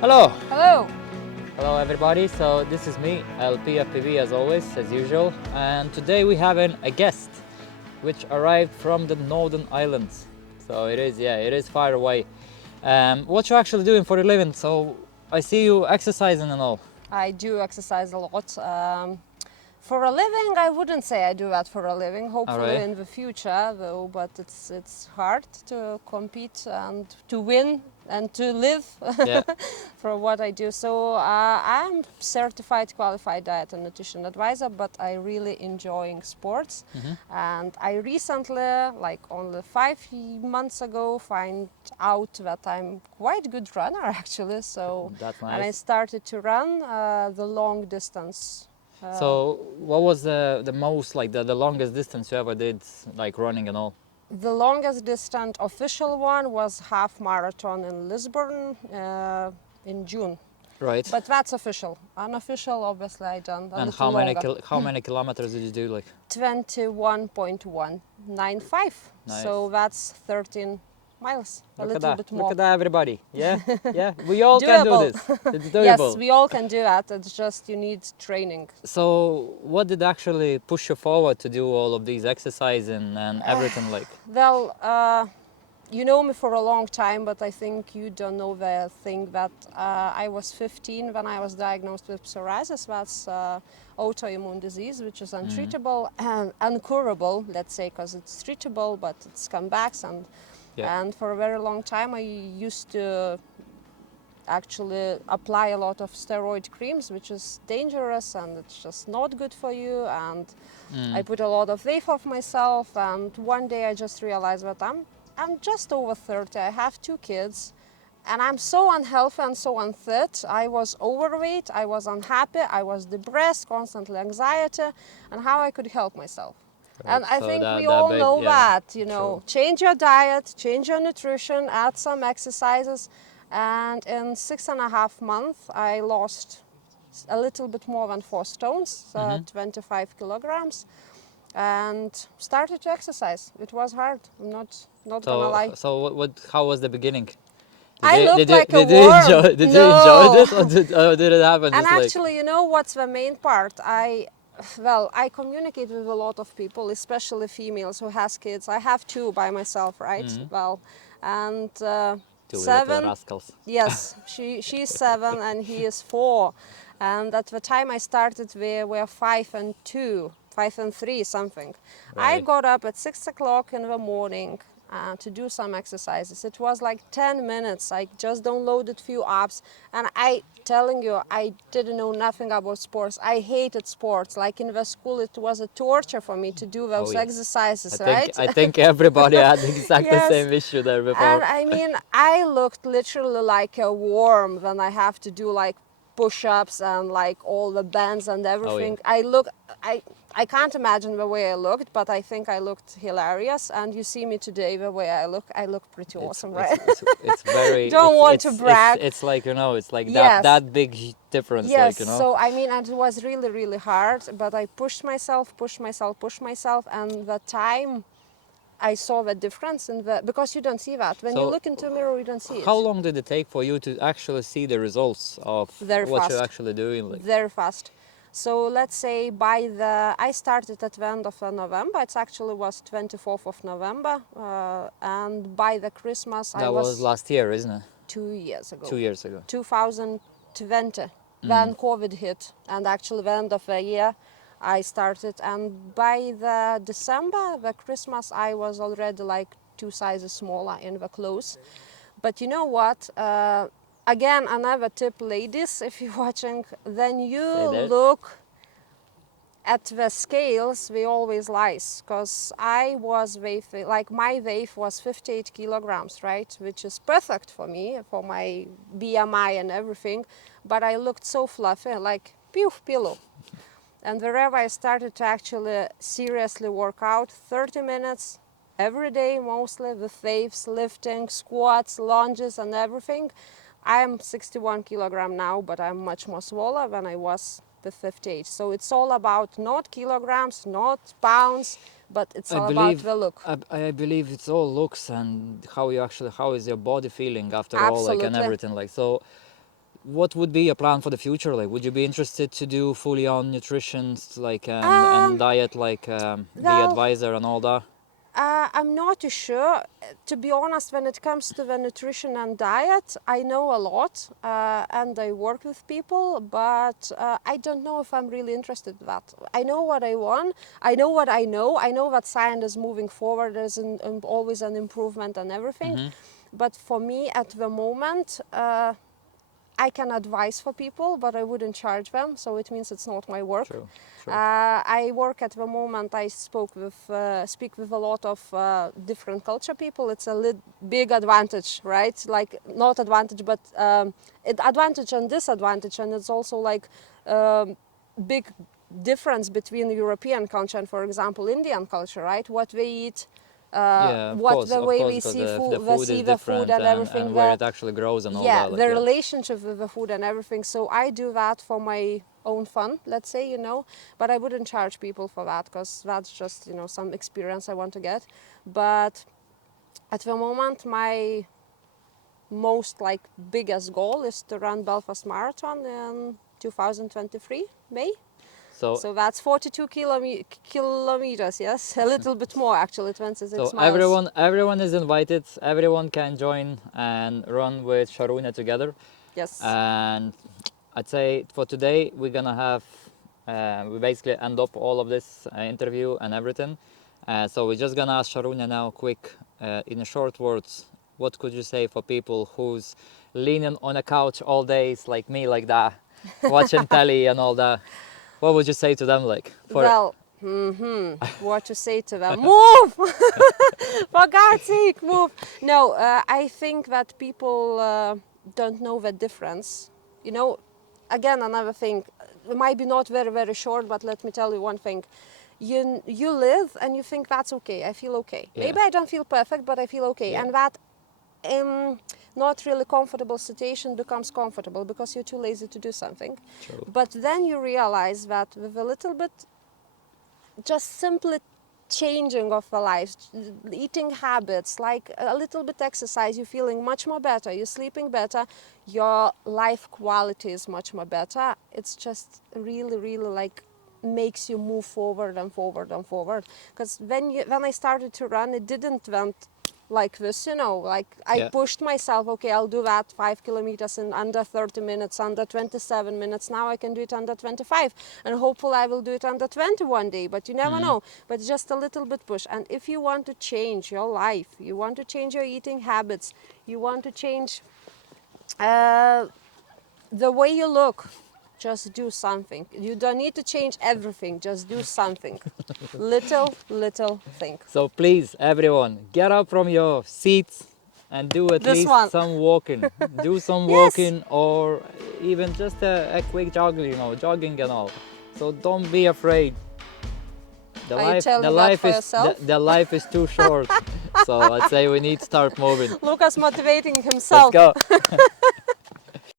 Hello! Hello! Hello everybody, so this is me, LPFPV as always, as usual, and today we have a guest which arrived from the Northern Islands. So it is far away. What you actually doing for a living? So I see you exercising and all. I do exercise a lot. For a living, I wouldn't say I do that for a living. Hopefully in the future, though, but it's hard to compete and to win and to live Yeah. for what I do. So I'm certified qualified diet and nutrition advisor, but I really enjoying sports. And I recently, like only 5 months ago, find out that I'm quite good runner actually. So That's nice. and I started to run the long distance. So what was the most, like the longest distance you ever did, like running and all? The longest distance official one was half marathon in Lisbon in June. Right. But that's official. Unofficial, obviously, I done a And little longer. how many kilometers did you do, like? 21.195. Nice. So that's 13 miles, a little bit more. Look at that, everybody. Yeah, yeah. We all can do Doable. this. It's doable. Yes, we all can do that. It's just you need training. So what did actually push you forward to do all of these exercising and everything like? Well, you know me for a long time, but I think you don't know the thing that I was 15 when I was diagnosed with psoriasis. That's autoimmune disease, which is untreatable and uncurable, let's say, because it's treatable, but it's comebacks. And for a very long time, I used to actually apply a lot of steroid creams, which is dangerous and it's just not good for you. And I put a lot of weight off myself. And one day I just realized that I'm just over 30. I have 2 kids, and I'm so unhealthy and so unfit. I was overweight. I was unhappy. I was depressed, constantly anxiety, and how I could help myself. Right, and I so think that- we that all bit- know yeah, that, you know, true. change your diet, change your nutrition, add some exercises. And in 6.5 months, I lost a little bit more than 4 stones, 25 kilograms, and started to exercise. It was hard, I'm not gonna lie. So how was the beginning? I looked like a did you worm. enjoy, did you No. enjoy this, or did it happen And just like? actually, you know what's the main part? I communicate with a lot of people, especially females who has kids. I have 2 by myself, right? Well, and 2 little 7. rascals. Yes, she's 7 and he is 4. And at the time I started, we were 5 and 2, 5 and 3, something. I Right. got up at 6 o'clock in the morning to do some exercises. It was like 10 minutes. I just downloaded few apps, and I telling you, I didn't know nothing about sports. I hated sports. Like in the school, it was a torture for me to do those yes. exercises, I right? think everybody had exactly Yes. the same issue there before. And I mean, I looked literally like a worm when I have to do like push-ups and like all the bands and everything. I can't imagine the way I looked, but I think I looked hilarious. And you see me today, the way I look pretty awesome, right? It's very. Don't want to brag. It's like, you know, it's like Yes. that big difference. Yes, Like, you know. so I mean, it was really, really hard, but I pushed myself, and the time I saw the difference because you don't see that. When you So, look into a mirror, you don't see it. How long did it take for you to actually see the results of Very what fast. you're actually doing? Like? Very fast. So let's say I started at the end of November. It actually was 24th of November, and by the Christmas That was last year, isn't it? 2 years ago. 2 years ago. 2020, when COVID hit, and actually the end of the year, I started, and by the December, the Christmas, I was already like 2 sizes smaller in the clothes. But you know what? Again, another tip, ladies, if you're watching, then you Say that. look at the scales, they always lies, because I was like my weight was 58 kilograms, right, which is perfect for me, for my BMI and everything, but I looked so fluffy, like pillow. And wherever I started to actually seriously work out, 30 minutes every day, mostly with weights, lifting, squats, lunges and everything, I am 61 kilogram now, but I'm much more smaller than I was with 58. So it's all about not kilograms, not pounds, but it's all about the look. I believe it's all looks and how is your body feeling after all, like, and Absolutely. everything, like. So what would be your plan for the future? Like, would you be interested to do fully on nutrition, like, and diet, like, be well, advisor and all that? I'm not too sure. To be honest, when it comes to the nutrition and diet, I know a lot and I work with people, but I don't know if I'm really interested in that. I know what I want, I know what I know that science is moving forward, there's always an improvement and everything. But for me at the moment, I can advise for people, but I wouldn't charge them, so it means it's not my work. True. I work at the moment, I speak with a lot of different culture people. It's a big advantage, right? Like, not advantage, but advantage and disadvantage, and it's also like big difference between European culture and, for example, Indian culture, right? What they eat, Yeah, of what course, the of way course, we because see the food, food is different and everything. and where it actually grows and all that. Like, The relationship with the food and everything. So I do that for my own fun, let's say, you know, but I wouldn't charge people for that, because that's just, you know, some experience I want to get. But at the moment, my most like biggest goal is to run Belfast Marathon in 2023, May. So that's 42 kilometers, yes, a little bit more actually, 26 so miles. everyone is invited. Everyone can join and run with Šarūnė together. Yes. And I'd say for today we're gonna have we basically end up all of this interview and everything. So we're just gonna ask Šarūnė now, quick, in a short words, what could you say for people who's leaning on a couch all days like me, like that, watching telly and all that? What would you say to them, like? Well, what to say to them? Move! For God's sake, move! No, I think that people don't know the difference. You know, again, another thing, it might be not very, very short, but let me tell you one thing. You live and you think that's okay, I feel okay. Yeah. Maybe I don't feel perfect, but I feel okay. Yeah. And that not really comfortable situation becomes comfortable because you're too lazy to do something. True. But then you realize that with a little bit, just simply changing of the life, eating habits, like a little bit exercise, you're feeling much more better, you're sleeping better, your life quality is much more better. It's just really, really like makes you move forward and forward and forward. Because when I started to run, it didn't went like this, you know, like I pushed myself, okay, I'll do that 5 kilometers in under 30 minutes, under 27 minutes. Now I can do it under 25, and hopefully I will do it under 20 one day, but you never know. But just a little bit push. And if you want to change your life, you want to change your eating habits, you want to change the way you look, just do something. You don't need to change everything, just do something. little thing. So please, everyone, get up from your seats and do at least some walking. Do some walking, or even just a quick jogging, you know, jogging and all. So don't be afraid. The life is too short. So I'd say we need to start moving. Lucas motivating himself. Let's go.